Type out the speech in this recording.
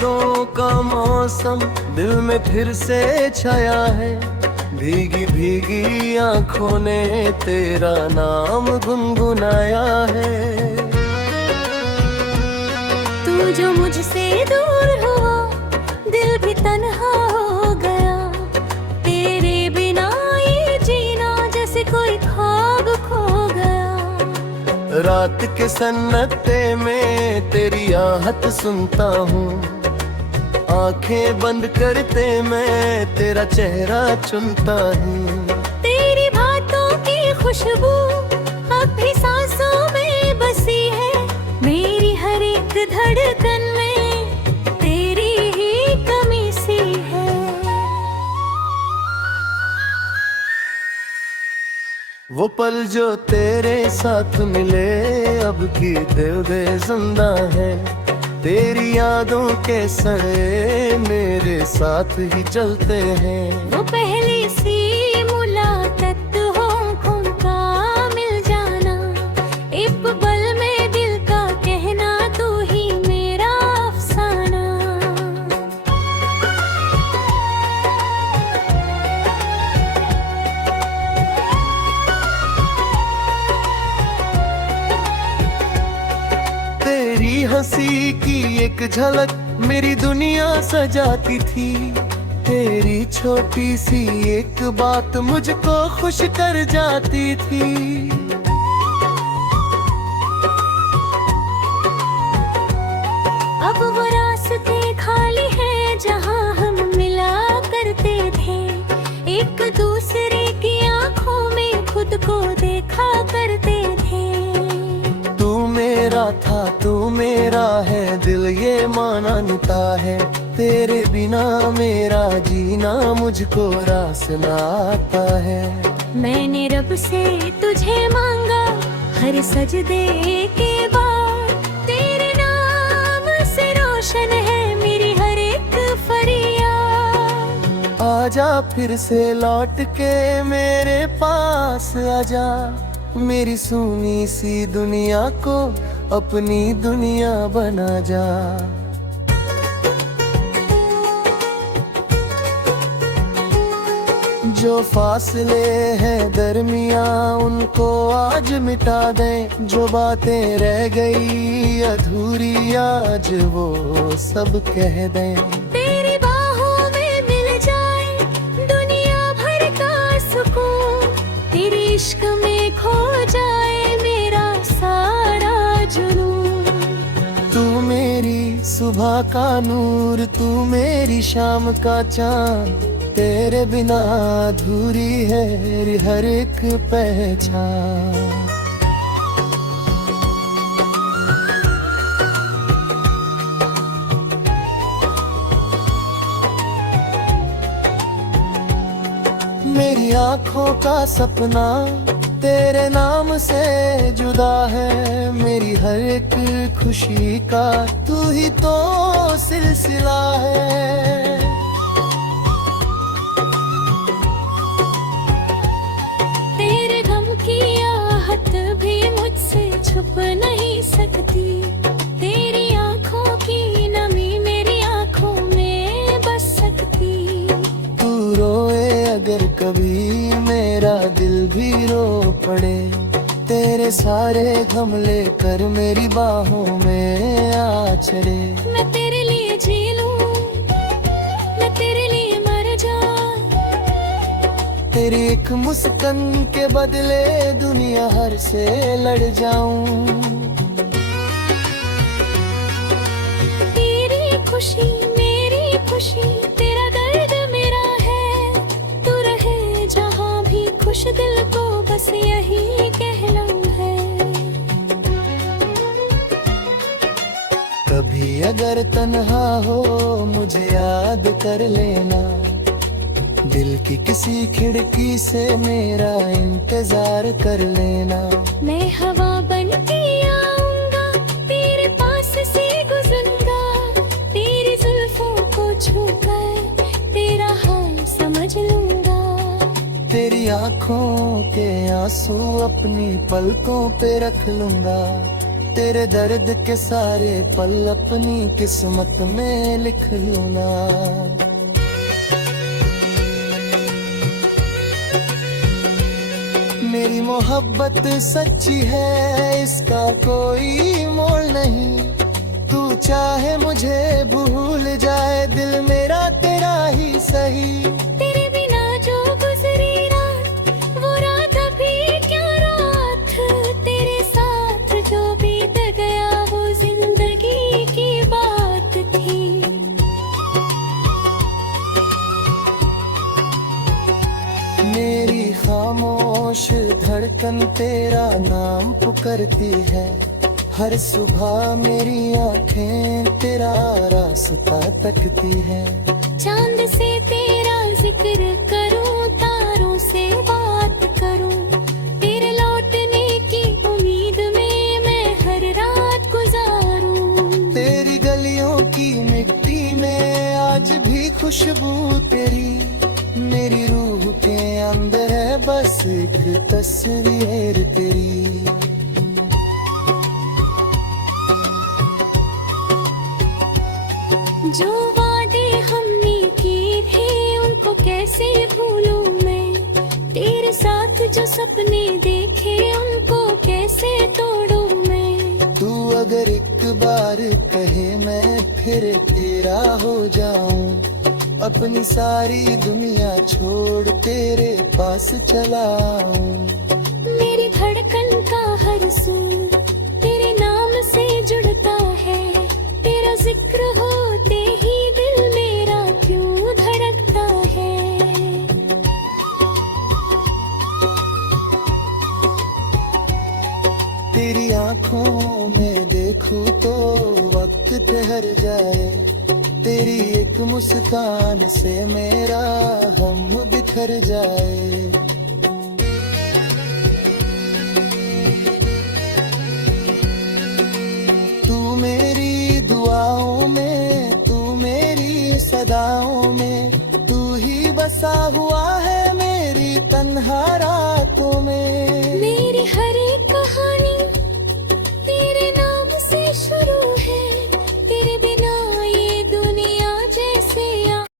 यादों का मौसम दिल में फिर से छाया है। भीगी भीगी आंखों ने तेरा नाम गुनगुनाया है। तू जो मुझसे दूर हुआ, दिल भी तन्हा हो गया। तेरे बिना ये जीना जैसे कोई ख्वाब खो गया। रात के सन्नाटे में तेरी आहट सुनता हूँ। आंखें बंद करते मैं तेरा चेहरा चुनता हूँ। तेरी बातों की खुशबू अब भी सांसों में बसी है। मेरी हर एक धड़कन में तेरी ही कमी सी है। वो पल जो तेरे साथ मिले अब की दिल दे जिंदा है। तेरी यादों के सरे मेरे साथ ही चलते हैं। वो पहली सी मुलाकात होंठों का मिल जाना, एक पल में दिल का कहना, तू ही मेरा अफसाना। तेरी हंसी की एक झलक मेरी दुनिया सजाती थी। तेरी छोटी सी एक बात मुझको खुश कर जाती थी। अब वो रास्ते खाली हैं जहाँ हम मिला करते थे। एक दूसरे की आंखों में खुद को देखा करते थे। तू मेरा था तू मेरा है, दिल ये मानता है। तेरे बिना मेरा जीना मुझको रास ना आता है। मैंने रब से तुझे मांगा हर सजदे के बाद। तेरे नाम से रोशन है मेरी हर एक फरियाद। आजा फिर से लौट के मेरे पास आजा। मेरी सूनी सी दुनिया को अपनी दुनिया बना जा। जो फासले हैं दरमिया उनको आज मिटा दें। जो बातें रह गई अधूरी आज वो सब कह दें। तेरी बाहों में मिल जाए दुनिया भर का सुकून। तेरे इश्क में खो जाए मेरा सारा जुनून। तू मेरी सुबह का नूर, तू मेरी शाम का चाँद। तेरे बिना अधूरी है हर एक पहचान। मेरी आँखों का सपना तेरे नाम से जुदा है। मेरी हर एक खुशी का तू ही तो सिलसिला है। तेरे गम की आहट भी मुझसे छुप नहीं सकती। तेरी आंखों की नमी मेरी आंखों में बस सकती। तू रोए अगर कभी मेरा दिल भी रो पड़े। तेरे सारे गम लेकर मेरी बाहों में आ चढ़े। मैं तेरे लिए जी लूं, मैं तेरे लिए मर जाऊं। तेरी एक मुस्कान के बदले दुनिया हर से लड़ जाऊं। तेरी खुशी मेरी खुशी, तेरा दर्द मेरा है। तू रहे जहां भी खुश दिल को बस यही कहना है। कभी अगर तन्हा हो मुझे याद कर लेना। दिल की किसी खिड़की से मेरा इंतजार कर लेना। मैं हवा बन के आऊंगा, तेरे पास से गुजरूंगा। तेरी जुल्फों को छूकर तेरा हाल समझ लूंगा। तेरी आंखों के आंसू अपनी पलकों पे रख लूंगा। तेरे दर्द के सारे पल अपनी किस्मत में लिख लूँ ना। मेरी मोहब्बत सच्ची है, इसका कोई मोल नहीं। तू चाहे मुझे भूल जाए, दिल मेरा तेरा ही सही। तेरे बिना जो गुजरी रात, वो रात अभी क्या रात। तेरे साथ जो बीत गया, वो जिंदगी की बात थी। मेरी खामोश धड़कन तेरा नाम पुकारती है। हर सुबह मेरी आंखें तेरा रास्ता तकती है। चांद से तेरा जिक्र करूं, तारों से बात करूं। तेरे लौटने की उम्मीद में मैं हर रात गुजारूं। तेरी गलियों की मिट्टी में आज भी खुशबू तेरी। मेरी रूह के अंदर है बस एक तस्वीर तेरी। जो वादे हमने किए थे, उनको कैसे भूलूं मैं। तेरे साथ जो सपने देखे, उनको कैसे तोड़ूं मैं। तू अगर एक बार कहे मैं फिर तेरा हो जाऊं। अपनी सारी दुनिया छोड़ तेरे पास चला आऊं। मेरी धड़कन का हर सुर तेरे नाम से जुड़ता है। तेरा जिक्र होते ही दिल मेरा क्यों धड़कता है। तेरी आंखों में देखूं तो वक्त ठहर जाए। तेरी एक मुस्कान से मेरा गम बिखर जाए। तू मेरी दुआओं में, तू मेरी सदाओं में, तू ही बसा हुआ है मेरी तन्हा रातों में।